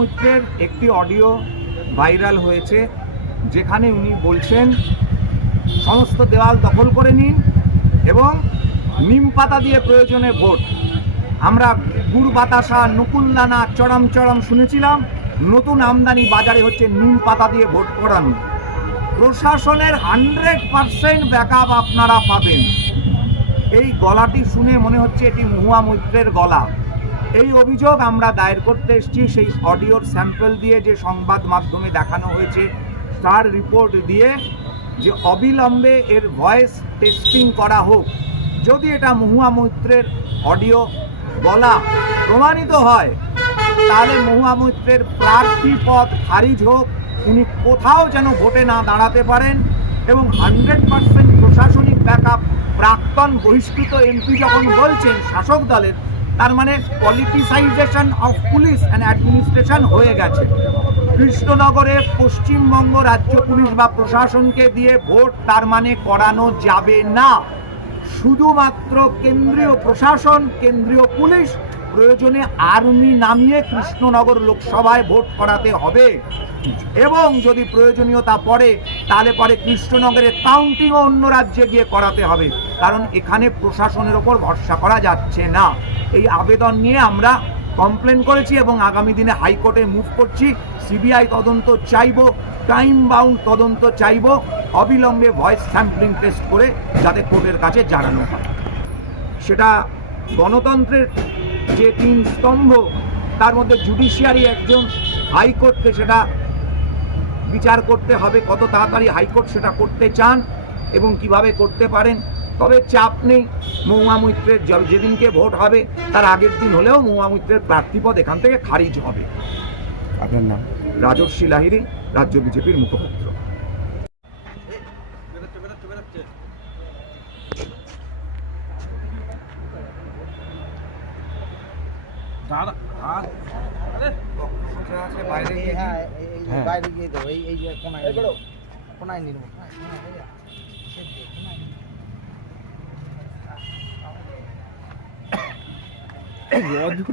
মৈত্রের একটি audio viral হয়েছে, যেখানে উনি বলছেন, সমস্ত দেওয়াল দখল করে নিন এবং নিম পাতা দিয়ে প্রয়োজনে ভোট। আমরা গুড় বাতাসা, নকুলদানা, চরম চরম শুনেছিলাম, নতুন আমদানি বাজারে হচ্ছে নিম পাতা দিয়ে ভোট করানো। প্রশাসনের হান্ড্রেড পারসেন্ট ব্যাকআপ আপনারা পাবেন। এই গলাটি শুনে মনে হচ্ছে এটি মহুয়া মৈত্রের গলা। এই অভিযোগ আমরা দায়ের করতে এসেছি, সেই অডিওর স্যাম্পল দিয়ে যে সংবাদ মাধ্যমে দেখানো হয়েছে, তার রিপোর্ট দিয়ে যে অবিলম্বে এর ভয়েস টেস্টিং করা হোক। যদি এটা মহুয়া মৈত্রের অডিও বলা প্রমাণিত হয়, তাহলে মহুয়া মৈত্রের প্রার্থী পদ খারিজ হোক। উনি কোথাও যেন ভোটে না দাঁড়াতে পারেন এবং হান্ড্রেড পার্সেন্ট প্রশাসনিক ব্যাকআপ প্রাক্তন বহিষ্কৃত এমপি যখন বলছেন, শাসক দলের তার মানে politicisation of police and administration হয়ে গেছে। কৃষ্ণনগরে পশ্চিমবঙ্গ রাজ্য পুলিশ বা প্রশাসনকে দিয়ে ভোট তার মানে করানো যাবে না। শুধুমাত্র কেন্দ্রীয় প্রশাসন, কেন্দ্রীয় পুলিশ প্রয়োজনে আর্মি নামিয়ে কৃষ্ণনগর লোকসভায় ভোট করাতে হবে। এবং যদি প্রয়োজনীয়তা পড়ে, তাহলে পরে কৃষ্ণনগরের কাউন্টিংও অন্য রাজ্যে গিয়ে করাতে হবে। কারণ এখানে প্রশাসনের ওপর ভরসা করা যাচ্ছে না। এই আবেদন নিয়ে আমরা কমপ্লেন করেছি এবং আগামী দিনে হাইকোর্টে মুভ করছি। সিবিআই তদন্ত চাইব টাইম বাউন্ড তদন্ত চাইব, অবিলম্বে ভয়েস স্যাম্পলিং টেস্ট করে যাতে কোর্টের কাছে জানানো হয়। সেটা গণতন্ত্রের যে তিন স্তম্ভ, তার মধ্যে জুডিশিয়ারি একজন, হাইকোর্টকে সেটা বিচার করতে হবে, কত তাড়াতাড়ি হাইকোর্ট সেটা করতে চান এবং কীভাবে করতে পারেন তবে চাপ নেই। মহুয়া মৈত্রের যেদিনকে ভোট হবে তার আগের দিন হলেও মহুয়া মৈত্রের প্রার্থীপদ এখান থেকে খারিজ হবে। আপনার নাম? রাজস্বী লাহিরি রাজ্য বিজেপির মুখপাত্র। বাইরে গিয়ে হ্যাঁ হ্যাঁ। বাইরে গিয়ে দেবো এই কোনায় কোনায় ódio